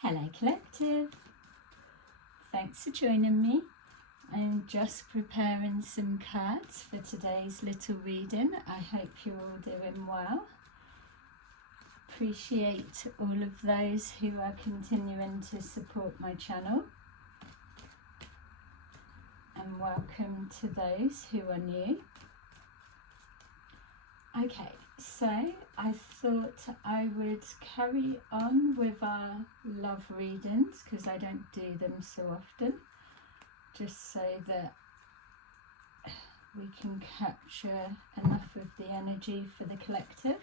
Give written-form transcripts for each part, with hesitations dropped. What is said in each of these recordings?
Hello Collective, thanks for joining me. I'm just preparing some cards for today's little reading. I hope you're all doing well. Appreciate all of those who are continuing to support my channel, and welcome to those who are new. Okay, so I thought I would carry on with our love readings because I don't do them so often, just so that we can capture enough of the energy for the collective.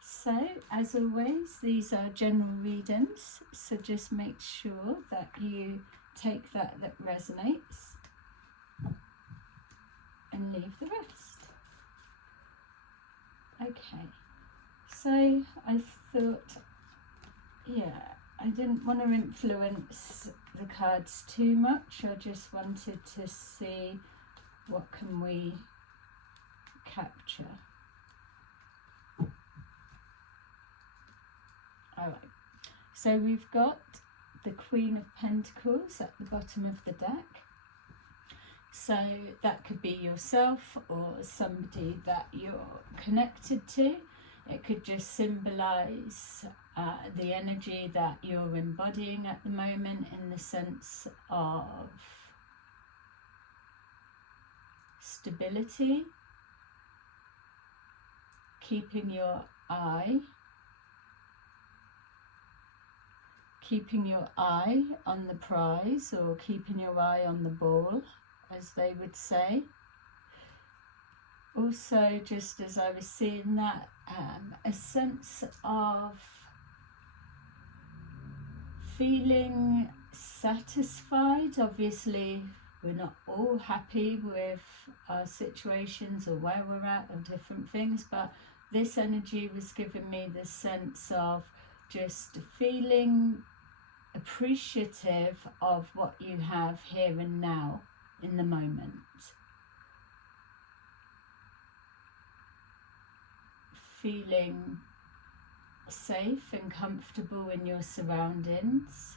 So, as always, these are general readings, so just make sure that you take that resonates and leave the rest. Okay, so I thought, I didn't want to influence the cards too much. I just wanted to see what can we capture. Alright, so we've got the Queen of Pentacles at the bottom of the deck. So that could be yourself or somebody that you're connected to. It could just symbolize the energy that you're embodying at the moment, in the sense of stability, keeping your eye on the prize, or keeping your eye on the ball, as they would say. Also, just as I was seeing that, a sense of feeling satisfied. Obviously, we're not all happy with our situations or where we're at or different things, but this energy was giving me the sense of just feeling appreciative of what you have here and now in the moment. Feeling safe and comfortable in your surroundings,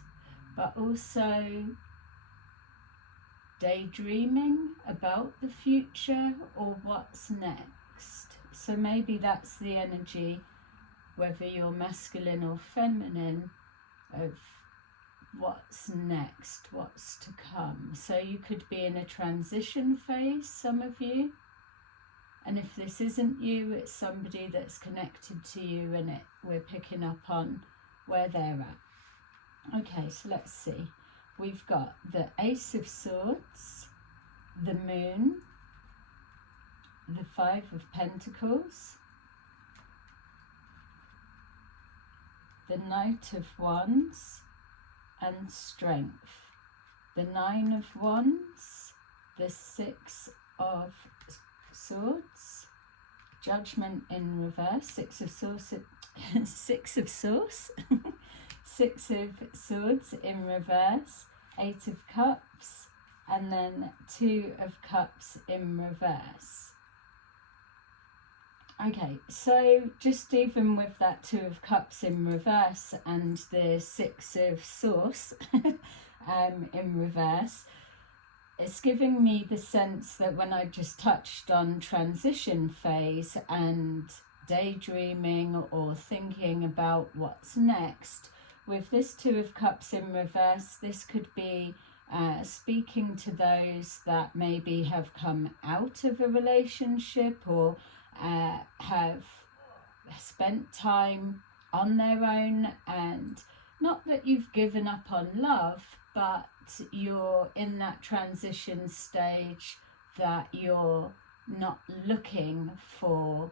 but also daydreaming about the future or what's next. So maybe that's the energy, whether you're masculine or feminine, of what's next, what's to come. So you could be in a transition phase, some of you, and if this isn't you, it's somebody that's connected to you, and we're picking up on where they're at. Okay, so let's see. We've got the Ace of Swords, the Moon, the Five of Pentacles, the Knight of Wands, and Strength, the Nine of Wands, the Six of Swords, Judgment in reverse, Six of Swords in reverse, Eight of Cups, and then Two of Cups in reverse. Okay, so just even with that Two of Cups in reverse and the Six of Swords in reverse, it's giving me the sense that when I just touched on transition phase and daydreaming or thinking about what's next, with this Two of Cups in reverse, this could be speaking to those that maybe have come out of a relationship, or have spent time on their own, and not that you've given up on love, but you're in that transition stage that you're not looking for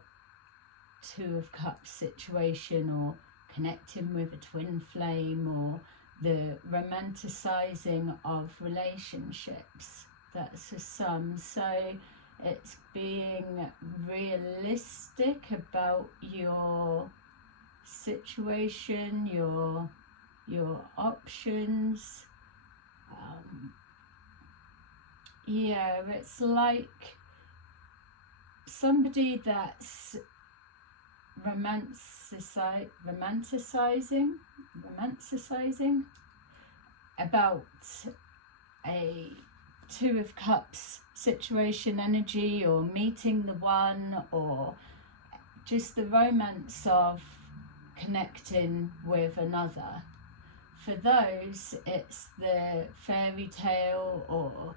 Two of Cups situation, or connecting with a twin flame, or the romanticizing of relationships. That's for some. So it's being realistic about your situation, your options. It's like somebody that's romanticizing about a Two of Cups situation energy, or meeting the one, or just the romance of connecting with another. For those, it's the fairy tale, or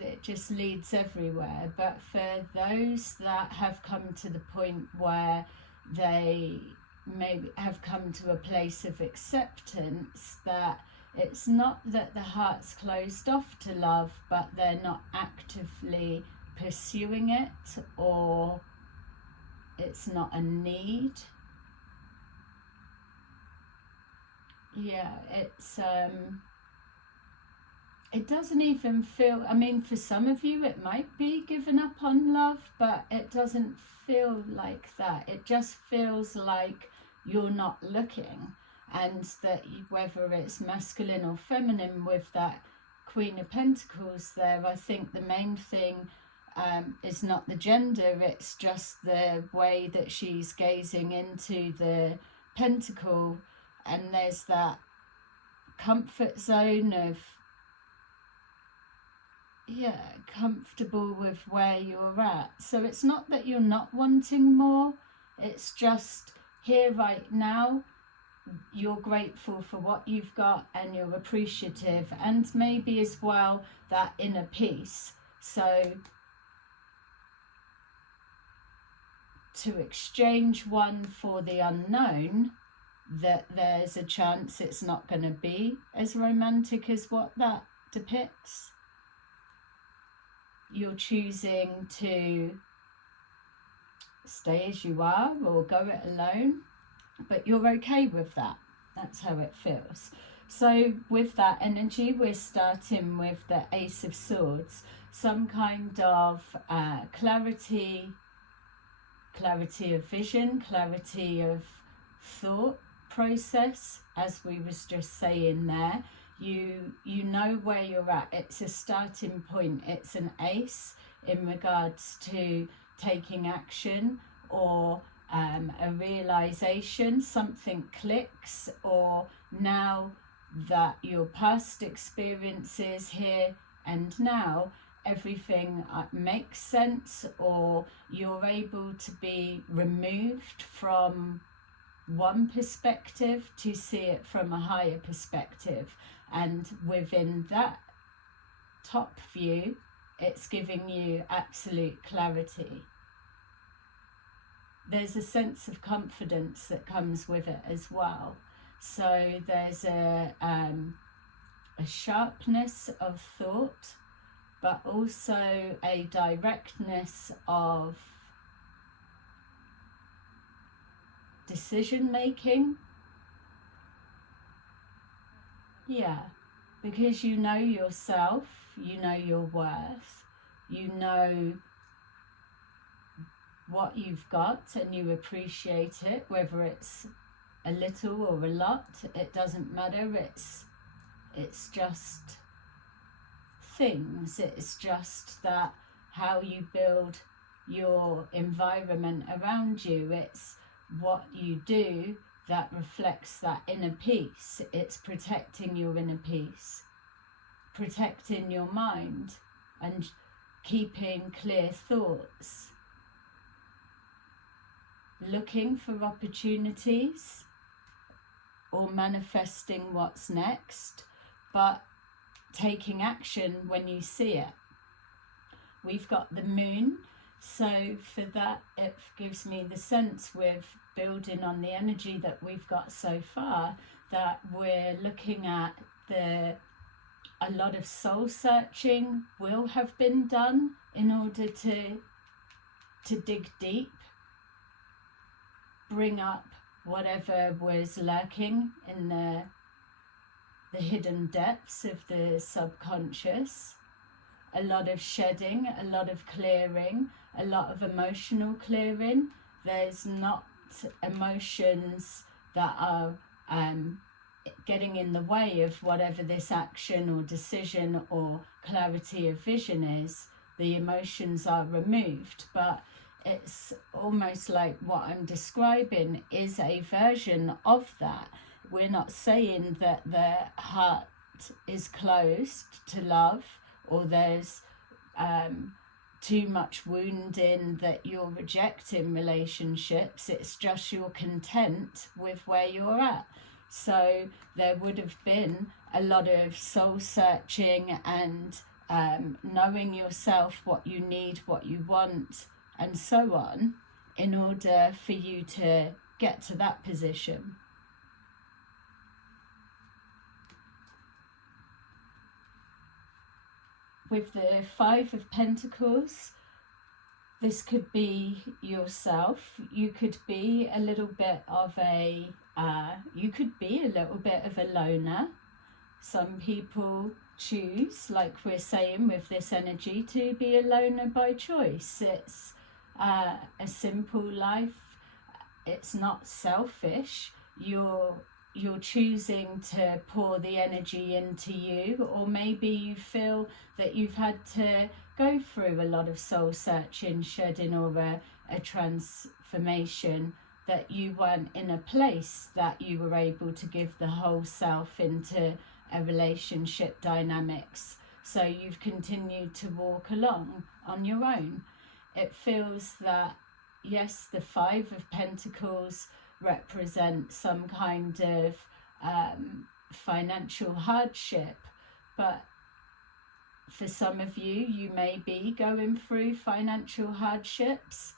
it just leads everywhere. But for those that have come to the point where they maybe have come to a place of acceptance, that it's not that the heart's closed off to love, but they're not actively pursuing it, or it's not a need. Yeah, it's it doesn't even feel, I mean, for some of you it might be given up on love, but it doesn't feel like that. It just feels like you're not looking, and that whether it's masculine or feminine, with that Queen of Pentacles there, I think the main thing is not the gender, it's just the way that she's gazing into the pentacle, and there's that comfort zone of, yeah, comfortable with where you're at. So it's not that you're not wanting more, it's just here right now you're grateful for what you've got, and you're appreciative, and maybe as well that inner peace. So to exchange one for the unknown, that there's a chance it's not going to be as romantic as what that depicts. You're choosing to stay as you are, or go it alone, but you're okay with that. That's how it feels. So with that energy, we're starting with the Ace of Swords, some kind of clarity of vision, clarity of thought process, as we was just saying there. You know where you're at. It's a starting point. It's an ace in regards to taking action, or a realization, something clicks, or now that your past experiences here and now, everything makes sense, or you're able to be removed from one perspective to see it from a higher perspective, and within that top view it's giving you absolute clarity. There's a sense of confidence that comes with it as well. So there's a sharpness of thought, but also a directness of decision making. Yeah, because you know yourself, you know your worth, you know what you've got, and you appreciate it, whether it's a little or a lot, it doesn't matter. It's just things. It's just that how you build your environment around you. It's what you do that reflects that inner peace. It's protecting your inner peace, protecting your mind, and keeping clear thoughts, looking for opportunities, or manifesting what's next, but taking action when you see it. We've got the moon, so for that it gives me the sense, with building on the energy that we've got so far, that we're looking at a lot of soul searching will have been done in order to dig deep, bring up whatever was lurking in the hidden depths of the subconscious. A lot of shedding, a lot of clearing, a lot of emotional clearing. There's not emotions that are getting in the way of whatever this action or decision or clarity of vision is. The emotions are removed, but it's almost like what I'm describing is a version of that. We're not saying that the heart is closed to love, or there's too much wounding that you're rejecting relationships. It's just you're content with where you're at. So there would have been a lot of soul searching and knowing yourself, what you need, what you want, and so on, in order for you to get to that position. With the Five of Pentacles, this could be yourself. You could be a little bit of a loner. Some people choose, like we're saying with this energy, to be a loner by choice. It's a simple life. It's not selfish. You're choosing to pour the energy into you, or maybe you feel that you've had to go through a lot of soul searching, shedding, or a transformation, that you weren't in a place that you were able to give the whole self into a relationship dynamics. So you've continued to walk along on your own. It feels that, yes, the Five of Pentacles represent some kind of financial hardship, but for some of you, you may be going through financial hardships,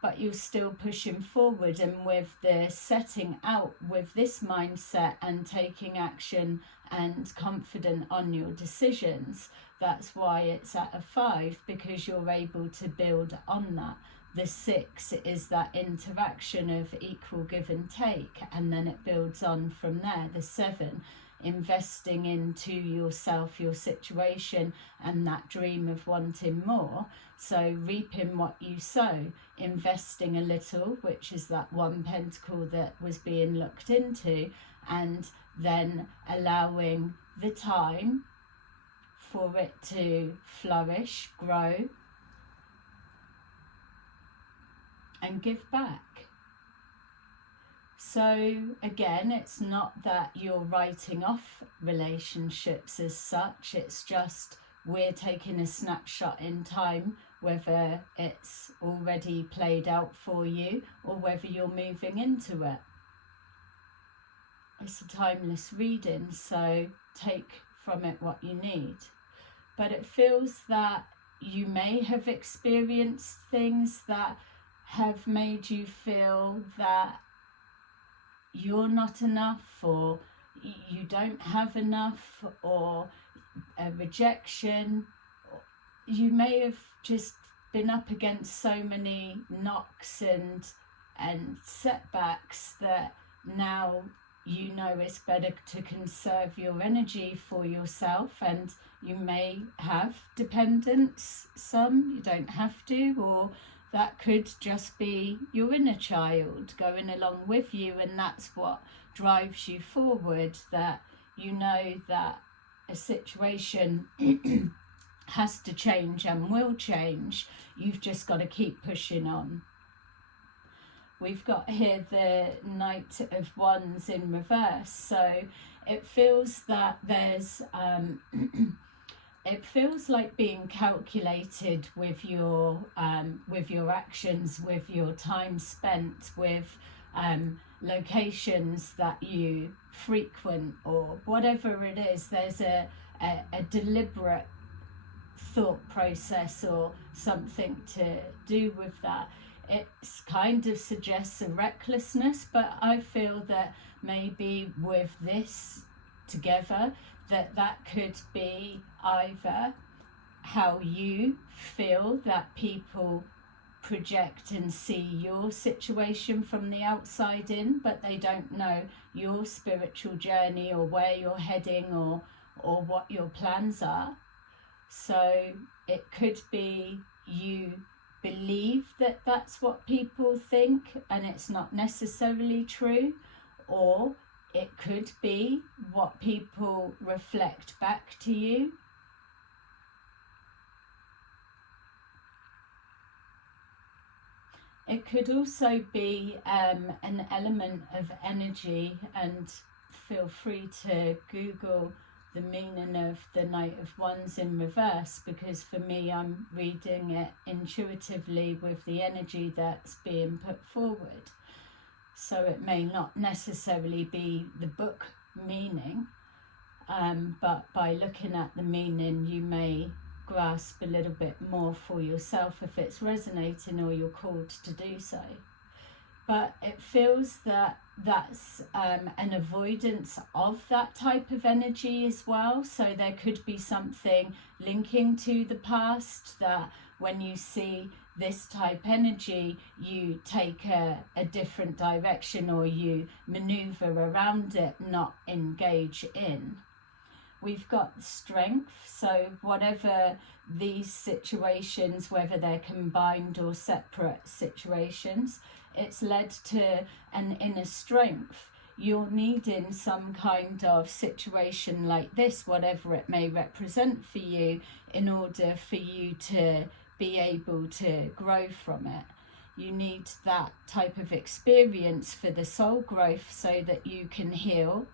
but you're still pushing forward. And with the setting out with this mindset and taking action and confident on your decisions, that's why it's at a 5, because you're able to build on that. The 6 is that interaction of equal give and take, and then it builds on from there. The 7, investing into yourself, your situation, and that dream of wanting more. So reaping what you sow, investing a little, which is that 1 pentacle that was being looked into, and then allowing the time for it to flourish, grow, and give back. So again, it's not that you're writing off relationships as such, it's just we're taking a snapshot in time, whether it's already played out for you or whether you're moving into it. It's a timeless reading, so take from it what you need. But it feels that you may have experienced things that have made you feel that you're not enough, or you don't have enough, or a rejection. You may have just been up against so many knocks and setbacks that now you know it's better to conserve your energy for yourself. And you may have dependents, some, you don't have to, or that could just be your inner child going along with you, and that's what drives you forward, that you know that a situation has to change and will change. You've just got to keep pushing on. We've got here the Knight of Wands in reverse, so it feels that there's it feels like being calculated with your actions, with your time spent, with locations that you frequent, or whatever it is. There's a deliberate thought process or something to do with that. It kind of suggests a recklessness, but I feel that maybe with this together, that could be either how you feel that people project and see your situation from the outside in, but they don't know your spiritual journey or where you're heading or what your plans are. So it could be you believe that that's what people think and it's not necessarily true, or it could be what people reflect back to you. It could also be an element of energy, and feel free to Google the meaning of the Knight of Wands in reverse, because for me I'm reading it intuitively with the energy that's being put forward. So it may not necessarily be the book meaning, but by looking at the meaning you may grasp a little bit more for yourself if it's resonating or you're called to do so. But it feels that that's an avoidance of that type of energy as well. So there could be something linking to the past, that when you see this type energy, you take a different direction, or you maneuver around it, not engage in. We've got strength, so whatever these situations, whether they're combined or separate situations, it's led to an inner strength. You're needing some kind of situation like this, whatever it may represent for you, in order for you to be able to grow from it. You need that type of experience for the soul growth, so that you can heal,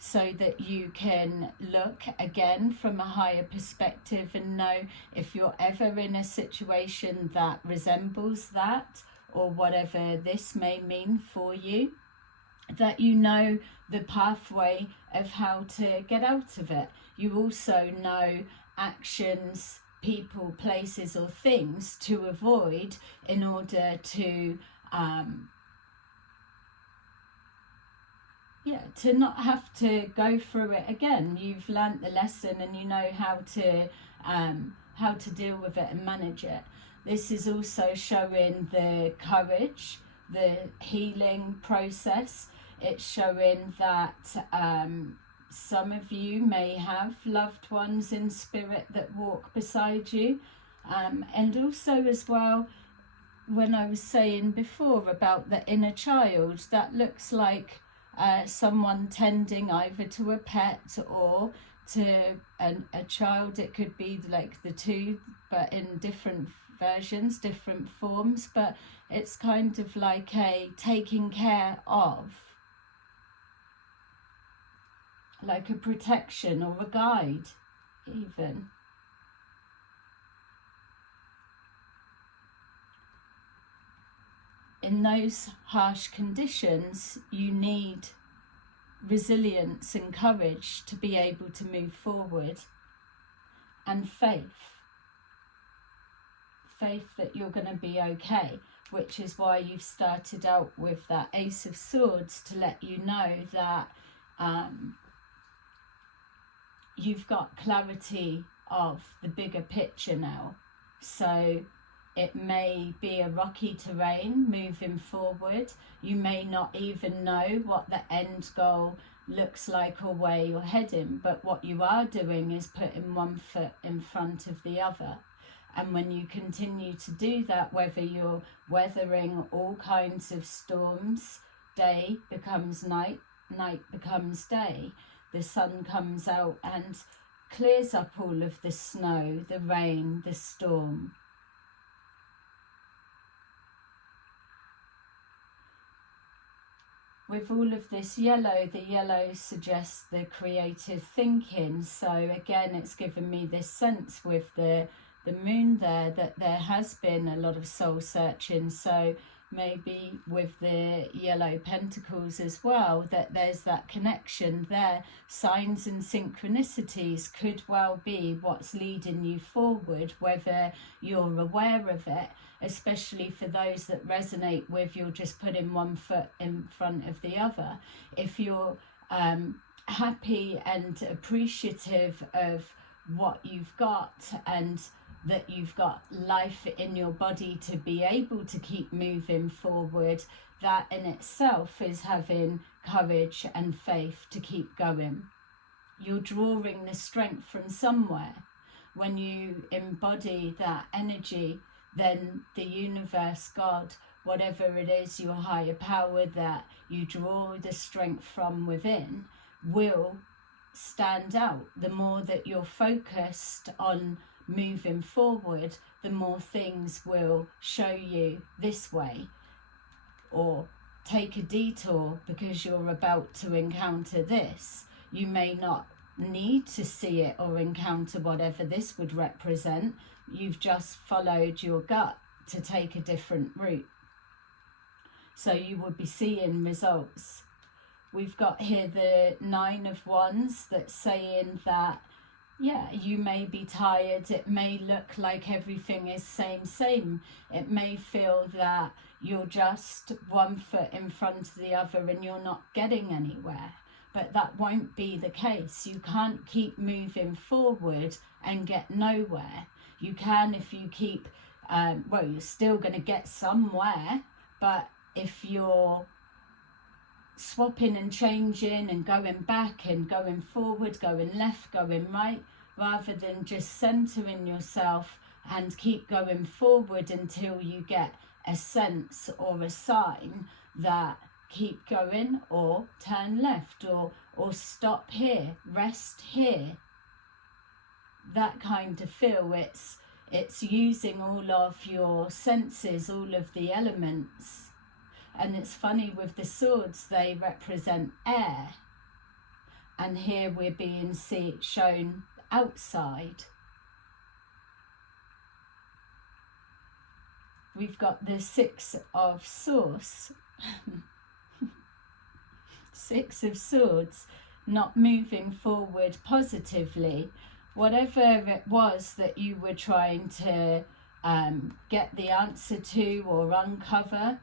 so that you can look again from a higher perspective and know if you're ever in a situation that resembles that, or whatever this may mean for you, that you know the pathway of how to get out of it. You also know actions, people, places or things to avoid in order to to not have to go through it again. You've learnt the lesson and you know how to deal with it and manage it. This is also showing the courage, the healing process. It's showing that some of you may have loved ones in spirit that walk beside you. And also as well, when I was saying before about the inner child, that looks like someone tending either to a pet or to a child. It could be like the two, but in different versions, different forms, but it's kind of like a taking care of, like a protection or a guide even. In those harsh conditions, you need resilience and courage to be able to move forward, and faith that you're going to be okay, which is why you've started out with that Ace of Swords, to let you know that you've got clarity of the bigger picture now. So it may be a rocky terrain moving forward. You may not even know what the end goal looks like or where you're heading, but what you are doing is putting one foot in front of the other. And when you continue to do that, whether you're weathering all kinds of storms, day becomes night, night becomes day, the sun comes out and clears up all of the snow, the rain, the storm. With all of this yellow, the yellow suggests the creative thinking. So again, it's given me this sense with the moon there, that there has been a lot of soul searching. So maybe with the yellow pentacles as well, that there's that connection there. Signs and synchronicities could well be what's leading you forward, whether you're aware of it, especially for those that resonate with you're just putting one foot in front of the other. If you're happy and appreciative of what you've got, and that you've got life in your body to be able to keep moving forward, that in itself is having courage and faith to keep going. You're drawing the strength from somewhere. When you embody that energy, then the universe, God, whatever it is, your higher power that you draw the strength from within, will stand out. The more that you're focused on moving forward, the more things will show you this way, or take a detour because you're about to encounter this. You may not need to see it or encounter whatever this would represent. You've just followed your gut to take a different route. So you would be seeing results. We've got here the 9 of Wands that's saying that, yeah, you may be tired. It may look like everything is same. It may feel that you're just one foot in front of the other and you're not getting anywhere. But that won't be the case. You can't keep moving forward and get nowhere. You can if you keep, well, you're still going to get somewhere, but if you're swapping and changing and going back and going forward, going left, going right, rather than just centering yourself and keep going forward until you get a sense or a sign that keep going, or turn left, or stop here, rest here. That kind of feel. It's using all of your senses, all of the elements. And it's funny, with the swords, they represent air. And here we're being shown outside. We've got the 6 of Swords. 6 of Swords, not moving forward positively. Whatever it was that you were trying to get the answer to or uncover,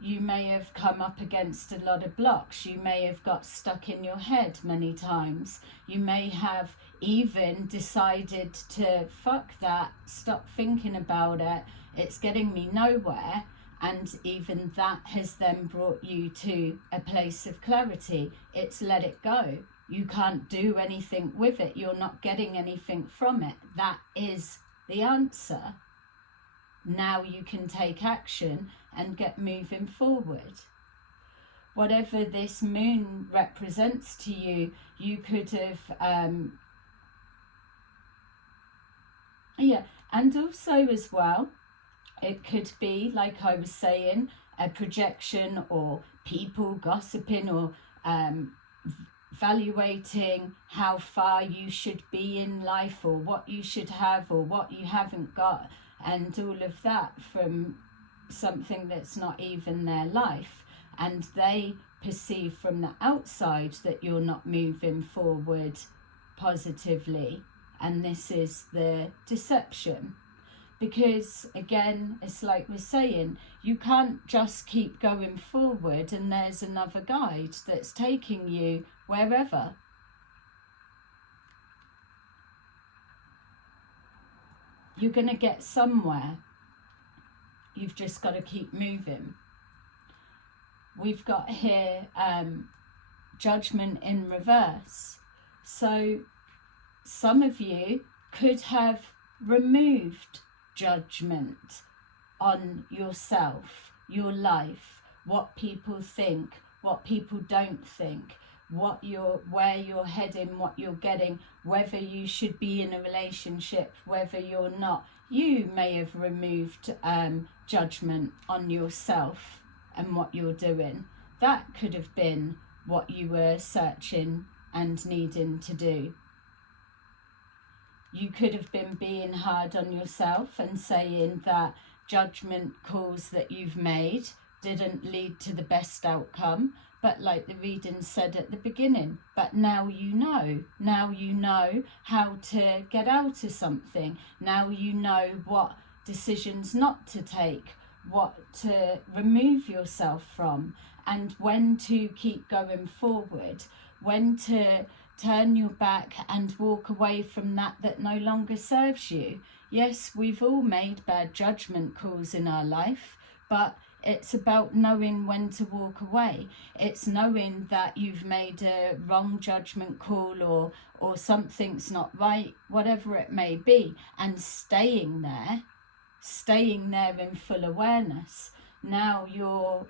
you may have come up against a lot of blocks. You may have got stuck in your head many times. You may have even decided to fuck that, stop thinking about it, it's getting me nowhere. And even that has then brought you to a place of clarity. It's let it go. You can't do anything with it. You're not getting anything from it. That is the answer. Now you can take action and get moving forward. Whatever this moon represents to you, you could have, and also as well, it could be, like I was saying, a projection, or people gossiping, or evaluating how far you should be in life, or what you should have or what you haven't got, and all of that from something that's not even their life. And they perceive from the outside that you're not moving forward positively. And this is the deception. Because again, it's like we're saying, you can't just keep going forward and there's another guide that's taking you wherever. You're going to get somewhere. You've just got to keep moving. We've got here judgment in reverse. So some of you could have removed judgment on yourself, your life, what people think, what people don't think, where you're heading, what you're getting, whether you should be in a relationship, whether you're not. You may have removed judgment on yourself and what you're doing. That could have been what you were searching and needing to do. You could have been being hard on yourself and saying that judgment calls that you've made didn't lead to the best outcome. But like the reading said at the beginning, but now you know how to get out of something. Now you know what decisions not to take, what to remove yourself from, and when to keep going forward, when to turn your back and walk away from that no longer serves you. Yes, we've all made bad judgment calls in our life, but it's about knowing when to walk away. It's knowing that you've made a wrong judgment call, or something's not right, whatever it may be, and staying there in full awareness. Now you're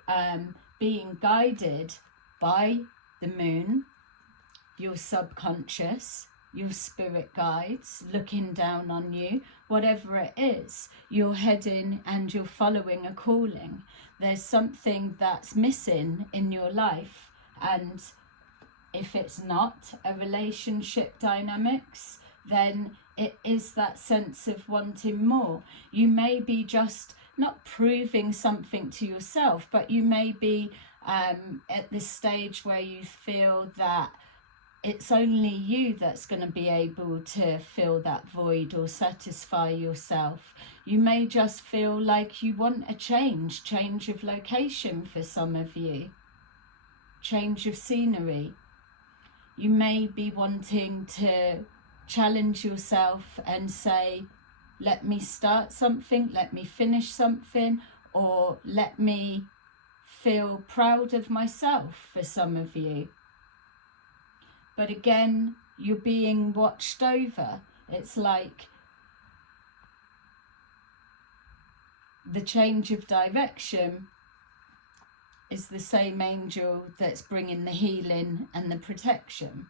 being guided by the moon, your subconscious, your spirit guides looking down on you, whatever it is, you're heading and you're following a calling. There's something that's missing in your life, and if it's not a relationship dynamics, then it is that sense of wanting more. You may be just not proving something to yourself, but you may be at this stage where you feel that it's only you that's going to be able to fill that void or satisfy yourself. You may just feel like you want a change of location for some of you, change of scenery. You may be wanting to challenge yourself and say, let me start something, let me finish something, or let me feel proud of myself for some of you. But again, you're being watched over. It's like the change of direction is the same angel that's bringing the healing and the protection.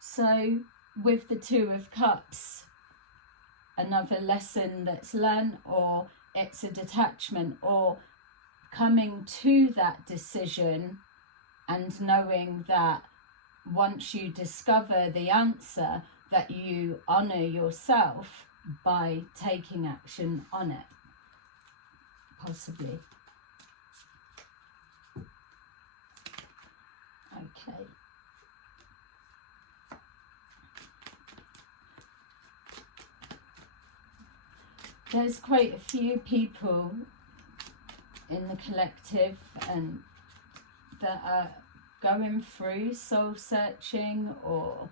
So with the Two of Cups, another lesson that's learned, or it's a detachment, or coming to that decision and knowing that once you discover the answer, that you honour yourself by taking action on it, possibly. Okay. There's quite a few people in the collective and that are going through soul searching or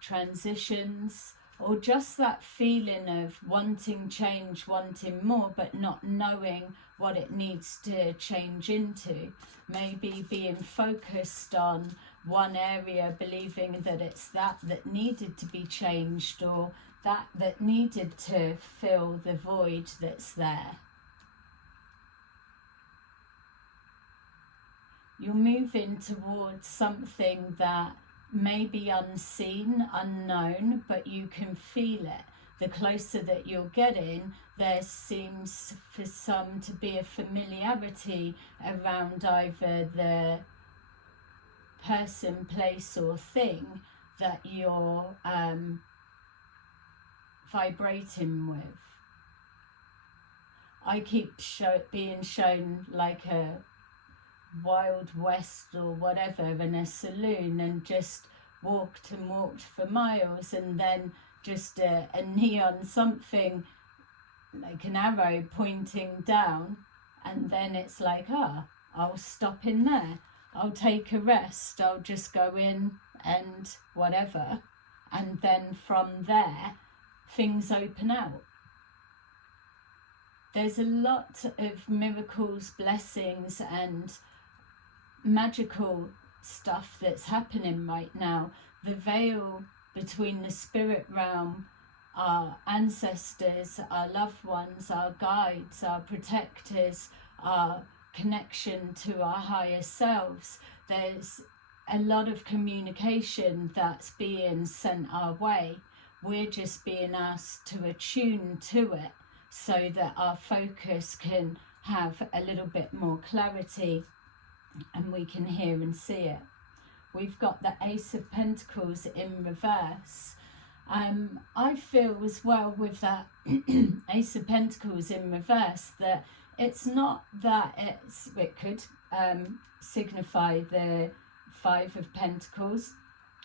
transitions, or just that feeling of wanting change, wanting more, but not knowing what it needs to change into. Maybe being focused on one area, believing that it's that needed to be changed, or that needed to fill the void that's there. You're moving towards something that may be unseen, unknown, but you can feel it. The closer that you're getting, there seems for some to be a familiarity around either the person, place or thing that you're vibrating with. I keep being shown like a Wild West or whatever in a saloon, and just walked for miles, and then just a neon something like an arrow pointing down, and then it's like, I'll stop in there, I'll take a rest, I'll just go in and whatever, and then from there things open out. There's a lot of miracles, blessings and magical stuff that's happening right now. The veil between the spirit realm, our ancestors, our loved ones, our guides, our protectors, our connection to our higher selves, there's a lot of communication that's being sent our way. We're just being asked to attune to it so that our focus can have a little bit more clarity and we can hear and see it. We've got the Ace of Pentacles in reverse. I feel as well with that Ace of Pentacles in reverse that it's not that it could signify the Five of Pentacles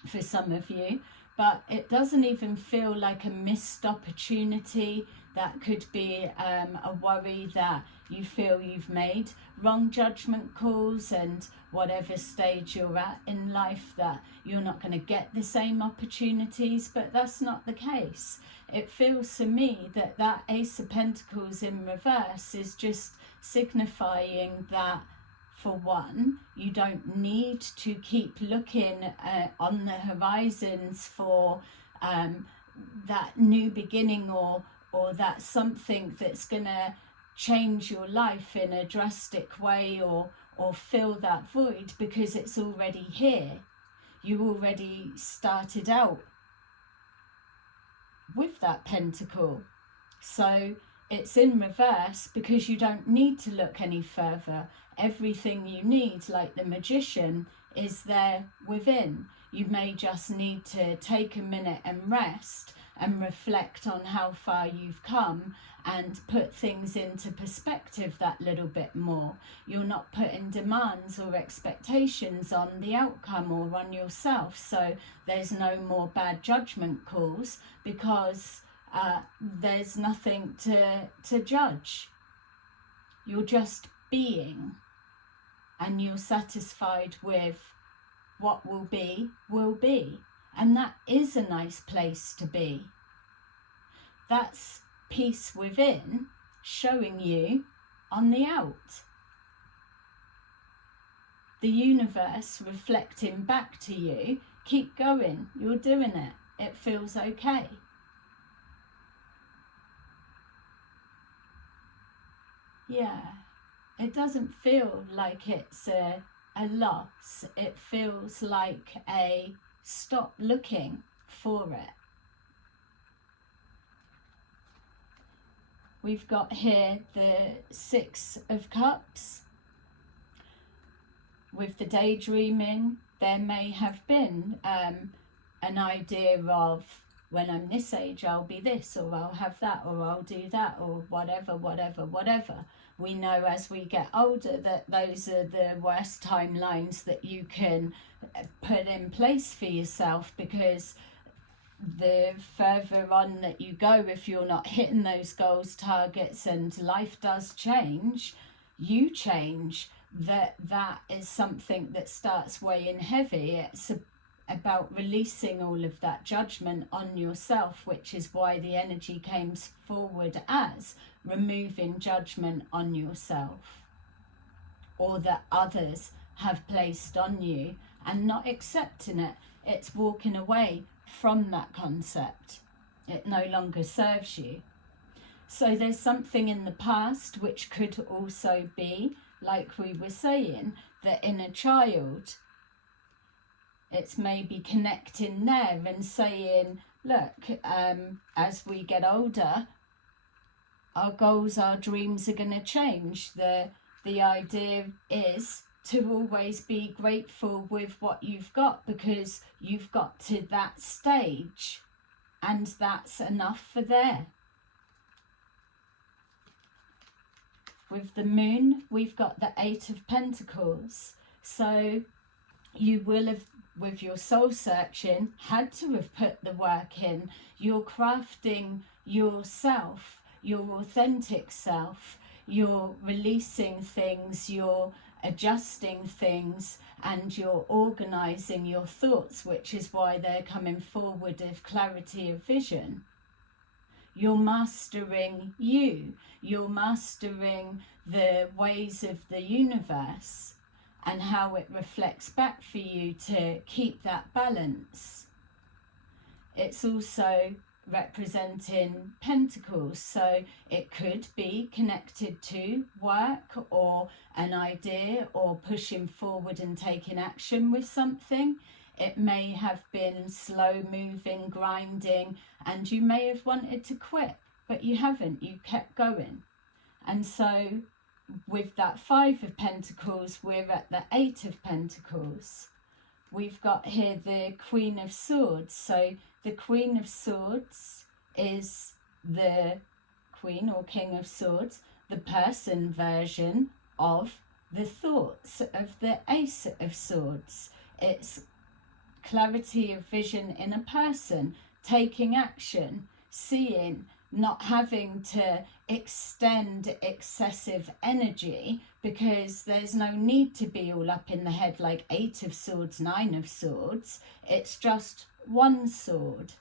for some of you, but it doesn't even feel like a missed opportunity. That could be a worry that you feel you've made wrong judgment calls, and whatever stage you're at in life, that you're not going to get the same opportunities, but that's not the case. It feels to me that that Ace of Pentacles in reverse is just signifying that, for one, you don't need to keep looking on the horizons for that new beginning or that something that's going to change your life in a drastic way, or or fill that void, because it's already here. You already started out with that pentacle. So it's in reverse because you don't need to look any further. Everything you need, like the magician, is there within. You may just need to take a minute and rest and reflect on how far you've come and put things into perspective that little bit more. You're not putting demands or expectations on the outcome or on yourself, so there's no more bad judgment calls, because there's nothing to judge. You're just being, and you're satisfied with what will be, and that is a nice place to be. That's peace within showing you on the out. The universe reflecting back to you, keep going, you're doing it, it feels okay. Yeah, it doesn't feel like it's a loss. It feels like a stop looking for it. We've got here the Six of Cups. With the daydreaming, there may have been an idea of, when I'm this age, I'll be this, or I'll have that, or I'll do that, or whatever. We know as we get older that those are the worst timelines that you can put in place for yourself, because the further on that you go, if you're not hitting those goals, targets, and life does change, you change, that is something that starts weighing heavy. It's about releasing all of that judgment on yourself, which is why the energy came forward as removing judgment on yourself, or that others have placed on you, and not accepting it. It's walking away from that concept. It no longer serves you. So there's something in the past, which could also be, like we were saying, the inner child. It's maybe connecting there and saying, look, as we get older, our goals, our dreams are going to change. The idea is to always be grateful with what you've got, because you've got to that stage, and that's enough for there. With the moon, we've got the Eight of Pentacles. So you will have, with your soul searching, had to have put the work in. You're crafting yourself, your authentic self. You're releasing things, you're adjusting things, and you're organizing your thoughts, which is why they're coming forward of clarity of vision. You're mastering you. You're mastering the ways of the universe and how it reflects back for you to keep that balance. It's also representing pentacles, so it could be connected to work or an idea or pushing forward and taking action with something. It may have been slow moving, grinding, and you may have wanted to quit, but you haven't, you kept going. And so with that Five of Pentacles, we're at the Eight of Pentacles. We've got here the Queen of Swords. So the Queen of Swords is the Queen or King of Swords, the person version of the thoughts of the Ace of Swords. It's clarity of vision in a person, taking action, seeing, not having to extend excessive energy, because there's no need to be all up in the head like Eight of Swords, Nine of Swords. It's just one sword,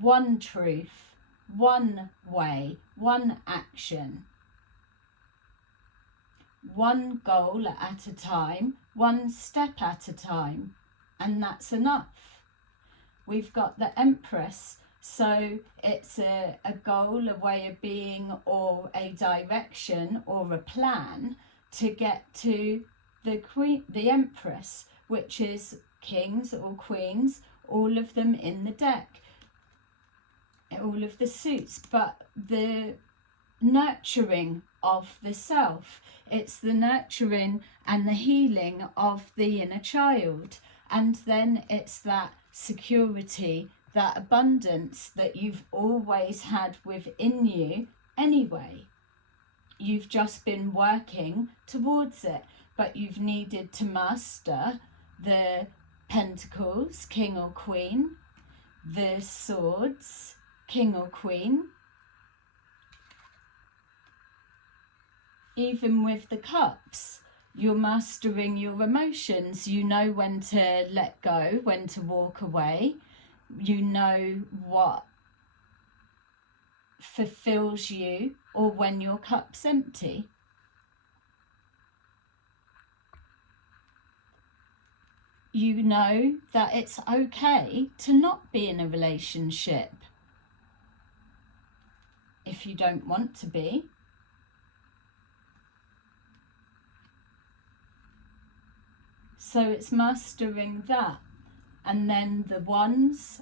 one truth, one way, one action, one goal at a time, one step at a time, and that's enough. We've got the Empress. So it's a goal, a way of being, or a direction or a plan to get to the queen, the Empress, which is kings or queens, all of them in the deck, all of the suits, but the nurturing of the self. It's the nurturing and the healing of the inner child. And then it's that security, that abundance that you've always had within you anyway. You've just been working towards it, but you've needed to master the Pentacles, King or Queen, the Swords, King or Queen. Even with the Cups, you're mastering your emotions. You know when to let go, when to walk away. You know what fulfills you, or when your cup's empty. You know that it's okay to not be in a relationship if you don't want to be. So it's mastering that. And then the Wands,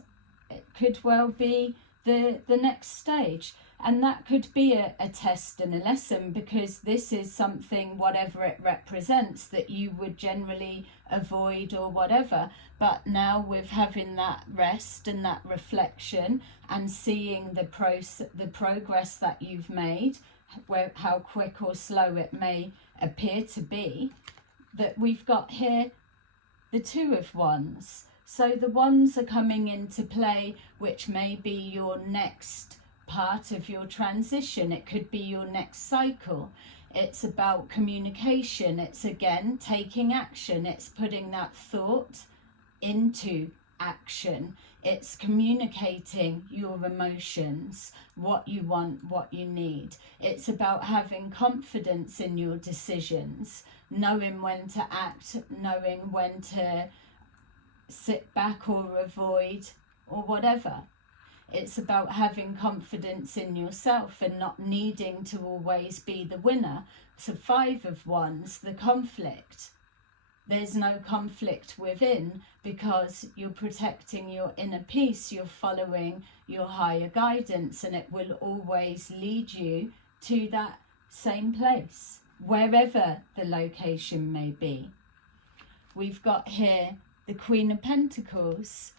it could well be the next stage. And that could be a test and a lesson, because this is something, whatever it represents, that you would generally avoid or whatever. But now with having that rest and that reflection and seeing the progress that you've made, how quick or slow it may appear to be, that we've got here the Two of Wands. So the Wands are coming into play, which may be your next part of your transition. It could be your next cycle. It's about communication. It's again taking action. It's putting that thought into action. It's communicating your emotions, what you want, what you need. It's about having confidence in your decisions, knowing when to act, knowing when to sit back or avoid or whatever. It's about having confidence in yourself and not needing to always be the winner. So Five of Wands, the conflict. There's no conflict within, because you're protecting your inner peace, you're following your higher guidance, and it will always lead you to that same place, wherever the location may be. We've got here the Queen of Pentacles,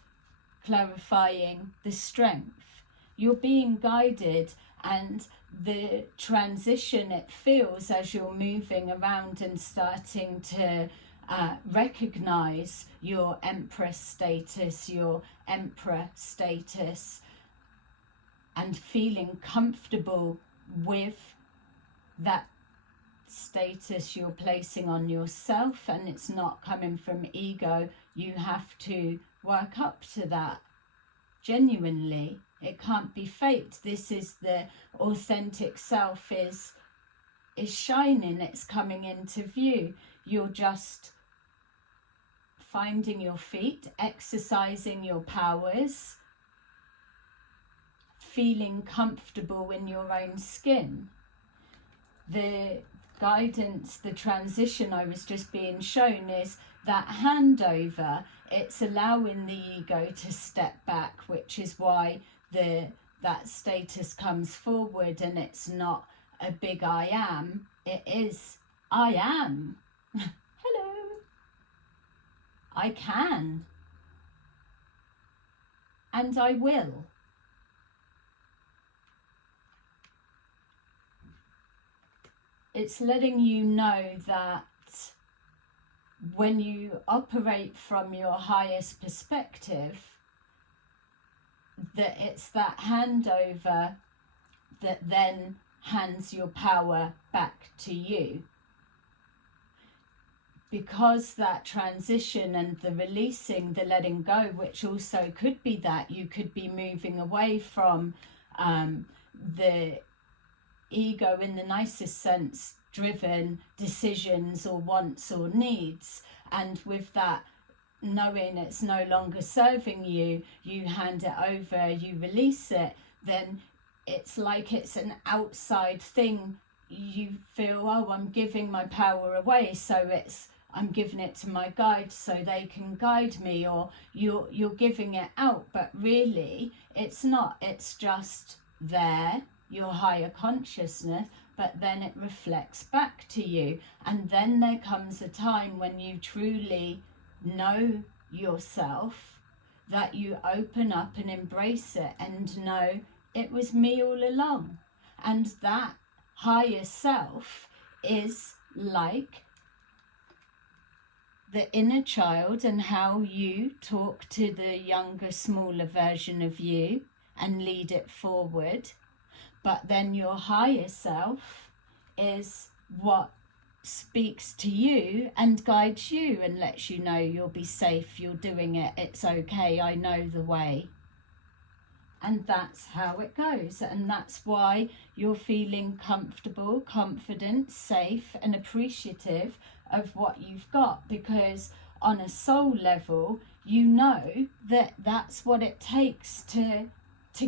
clarifying the strength. You're being guided, and the transition it feels as you're moving around and starting to recognize your Empress status, your Emperor status, and feeling comfortable with that status you're placing on yourself, and it's not coming from ego. You have to work up to that genuinely. It can't be faked. This is the authentic self is shining. It's coming into view. You're just finding your feet, exercising your powers, feeling comfortable in your own skin. The guidance, the transition I was just being shown is that handover. It's allowing the ego to step back, which is why that status comes forward, and it's not a big I am. It is I am. Hello. I can. And I will. It's letting you know that when you operate from your highest perspective, that it's that handover that then hands your power back to you. Because that transition and the releasing, the letting go, which also could be that you could be moving away from the ego in the nicest sense, driven decisions or wants or needs, and with that knowing it's no longer serving you, you hand it over, you release it, then it's like it's an outside thing. You feel, oh, I'm giving my power away, so it's I'm giving it to my guides so they can guide me, or you're giving it out, but really it's not. It's just there, your higher consciousness, but then it reflects back to you. And then there comes a time when you truly know yourself, that you open up and embrace it and know it was me all along. And that higher self is like the inner child, and how you talk to the younger, smaller version of you and lead it forward. But then your higher self is what speaks to you and guides you and lets you know you'll be safe, you're doing it, it's okay, I know the way. And that's how it goes. And that's why you're feeling comfortable, confident, safe and appreciative of what you've got, because on a soul level you know that that's what it takes to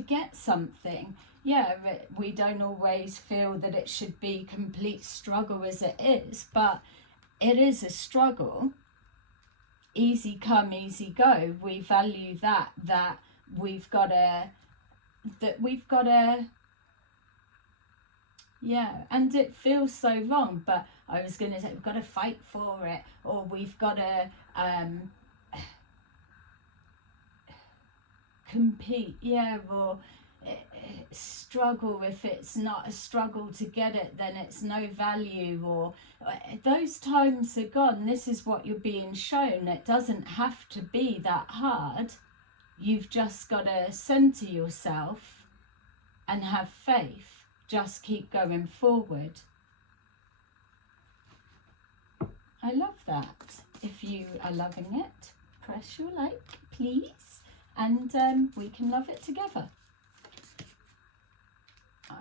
get something. Yeah, we don't always feel that it should be complete struggle as it is, but it is a struggle. Easy come, easy go. We value that we've got to, yeah, and it feels so wrong, but I was going to say we've got to fight for it, or we've got to compete, yeah, or struggle. If it's not a struggle to get it, then it's no value, or those times are gone. This is what you're being shown. It doesn't have to be that hard. You've just got to center yourself and have faith. Just keep going forward. I love that. If you are loving it, press your like, please, and we can love it together.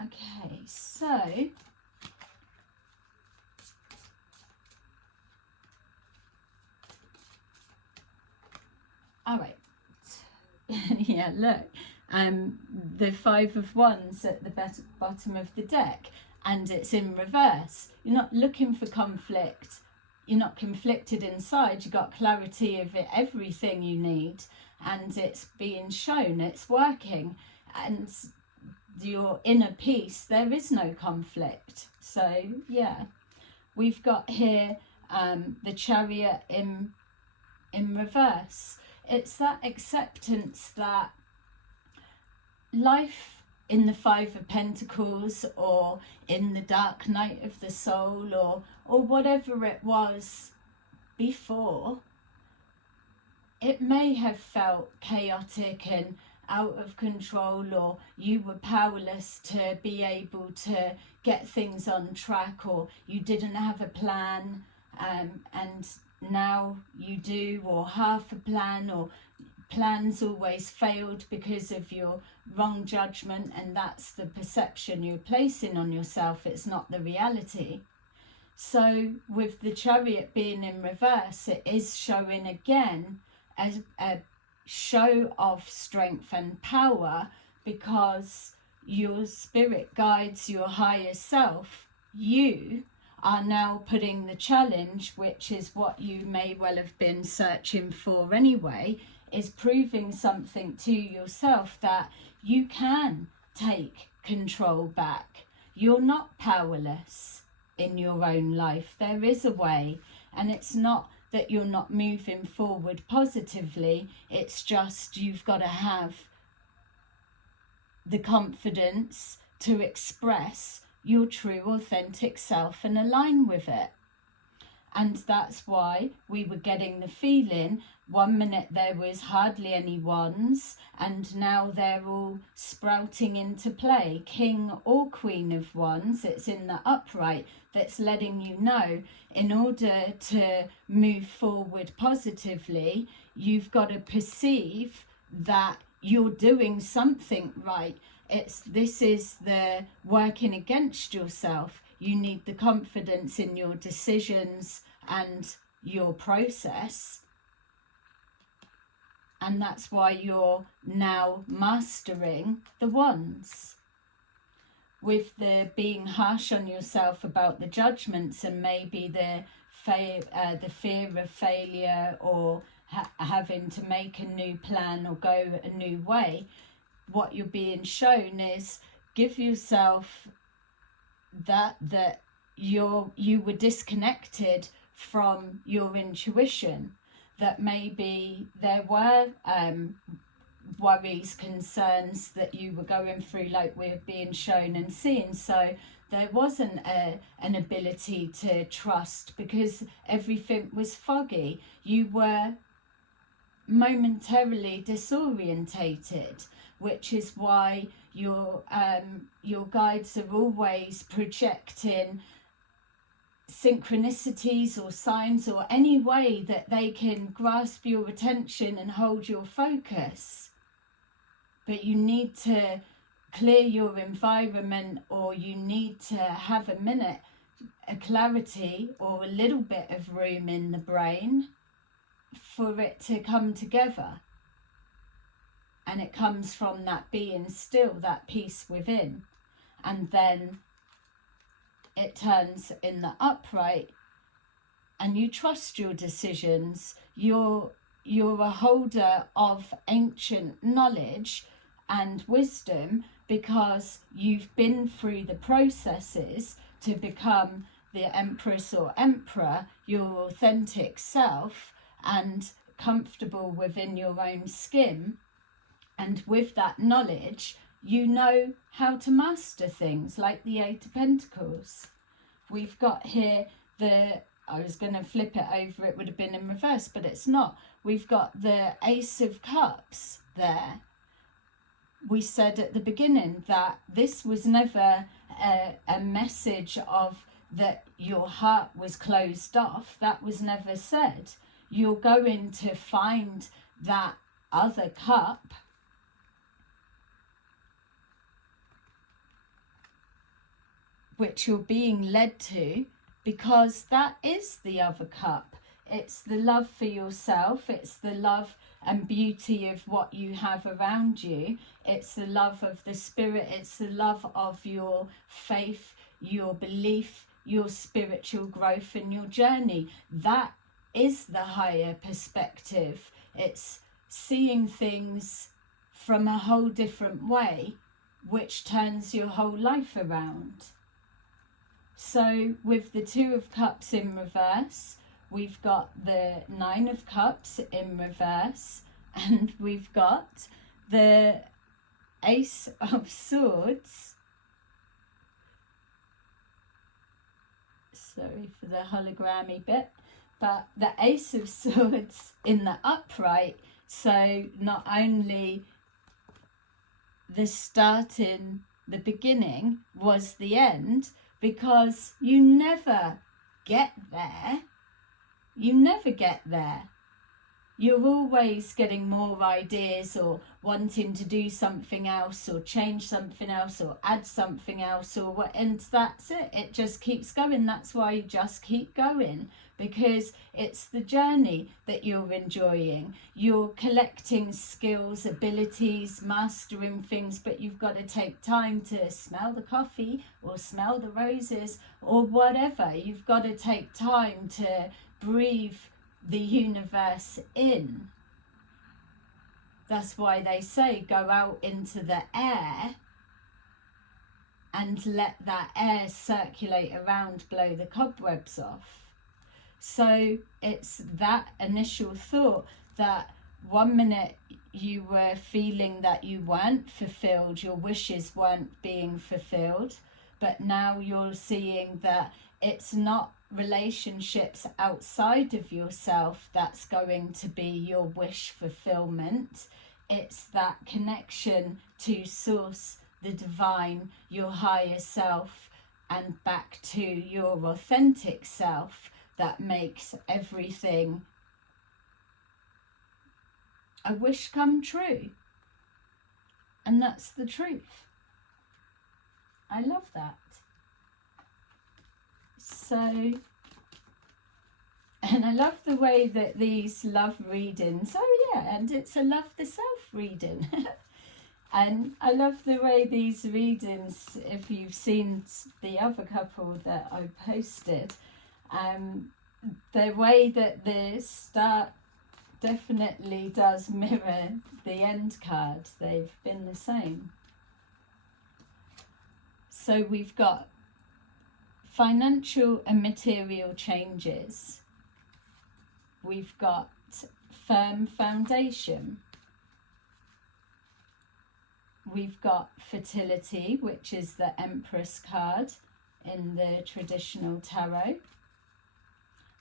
Okay, so all right. Yeah, look, the 5 of Wands at the bottom of the deck, and it's in reverse. You're not looking for conflict. You're not conflicted inside. You've got clarity of everything you need, and it's being shown, it's working, and your inner peace, there is no conflict. So yeah, we've got here the Chariot in reverse. It's that acceptance that life in the 5 of Pentacles, or in the dark night of the soul, or whatever it was before, it may have felt chaotic and out of control, or you were powerless to be able to get things on track, or you didn't have a plan, and now you do, or half a plan, or plans always failed because of your wrong judgment, and that's the perception you're placing on yourself. It's not the reality. So with the Chariot being in reverse, it is showing again as a show of strength and power, because your spirit guides, your higher self, you are now putting the challenge, which is what you may well have been searching for anyway, is proving something to yourself that you can take control back. You're not powerless in your own life. There is a way, and it's not that you're not moving forward positively. It's just you've got to have the confidence to express your true authentic self and align with it. And that's why we were getting the feeling, 1 minute there was hardly any wands, and now they're all sprouting into play. King or Queen of Wands, it's in the upright, that's letting you know, in order to move forward positively, you've got to perceive that you're doing something right. This is the working against yourself. You need the confidence in your decisions and your process. And that's why you're now mastering the wands. With the being harsh on yourself about the judgments and maybe the the fear of failure, or having to make a new plan or go a new way. What you're being shown is give yourself that you were disconnected from your intuition, that maybe there were worries, concerns that you were going through, like we're being shown and seen. So there wasn't an ability to trust because everything was foggy. You were momentarily disorientated, which is why your guides are always projecting synchronicities or signs or any way that they can grasp your attention and hold your focus. But you need to clear your environment, or you need to have a clarity or a little bit of room in the brain for it to come together. And it comes from that being still, that peace within. And then it turns in the upright, and you trust your decisions. You're a holder of ancient knowledge and wisdom because you've been through the processes to become the Empress or Emperor, your authentic self, and comfortable within your own skin. And with that knowledge, you know how to master things, like the Eight of Pentacles. We've got here I was going to flip it over, it would have been in reverse, but it's not. We've got the Ace of Cups there. We said at the beginning that this was never a message of that your heart was closed off. That was never said. You're going to find that other cup which you're being led to, because that is the other cup. It's the love for yourself. It's the love and beauty of what you have around you. It's the love of the spirit. It's the love of your faith, your belief, your spiritual growth and your journey. That is the higher perspective. It's seeing things from a whole different way, which turns your whole life around. So with the Two of Cups in reverse, we've got the Nine of Cups in reverse, and we've got the Ace of Swords. Sorry for the hologrammy bit, but the Ace of Swords in the upright. So not only the starting, the beginning was the end, because you never get there. You never get there. You're always getting more ideas, or wanting to do something else, or change something else, or add something else, or what, and that's it. It just keeps going. That's why you just keep going, because it's the journey that you're enjoying. You're collecting skills, abilities, mastering things, but you've got to take time to smell the coffee or smell the roses or whatever. You've got to take time to breathe the universe in. That's why they say go out into the air and let that air circulate around, blow the cobwebs off. So it's that initial thought that 1 minute you were feeling that you weren't fulfilled, your wishes weren't being fulfilled, but now you're seeing that it's not relationships outside of yourself that's going to be your wish fulfillment. It's that connection to source, the divine, your higher self, and back to your authentic self that makes everything a wish come true. And that's the truth. I love that. So, and I love the way that these love readings, oh yeah, and it's a love the self reading. And I love the way these readings, if you've seen the other couple that I posted, the way that the start definitely does mirror the end card. They've been the same. So we've got financial and material changes. We've got firm foundation. We've got fertility, which is the Empress card in the traditional tarot.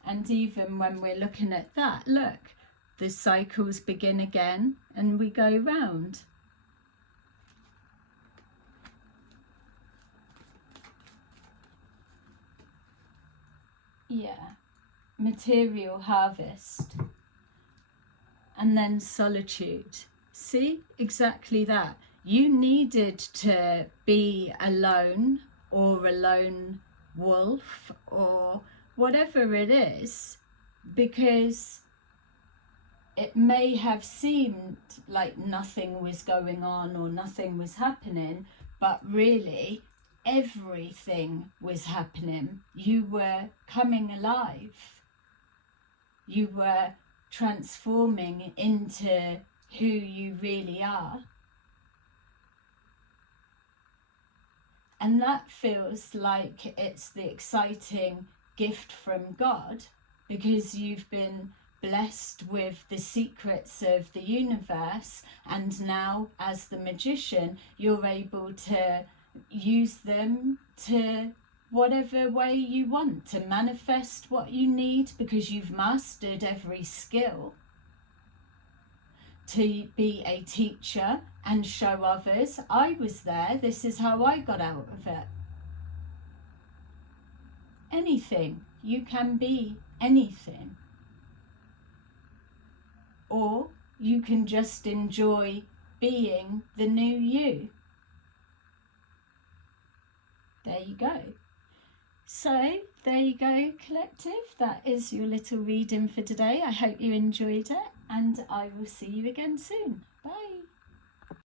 And even when we're looking at that, look, the cycles begin again and we go round. Yeah, material harvest. And then solitude. See, exactly that. You needed to be alone, or a lone wolf, or whatever it is, because it may have seemed like nothing was going on or nothing was happening, but really everything was happening. You were coming alive. You were transforming into who you really are. And that feels like it's the exciting gift from God, because you've been blessed with the secrets of the universe, and now as the magician you're able to use them to whatever way you want, to manifest what you need, because you've mastered every skill, to be a teacher and show others, I was there, this is how I got out of it. Anything. You can be anything. Or you can just enjoy being the new you. There you go. So, there you go, collective. That is your little reading for today. I hope you enjoyed it, and I will see you again soon. Bye.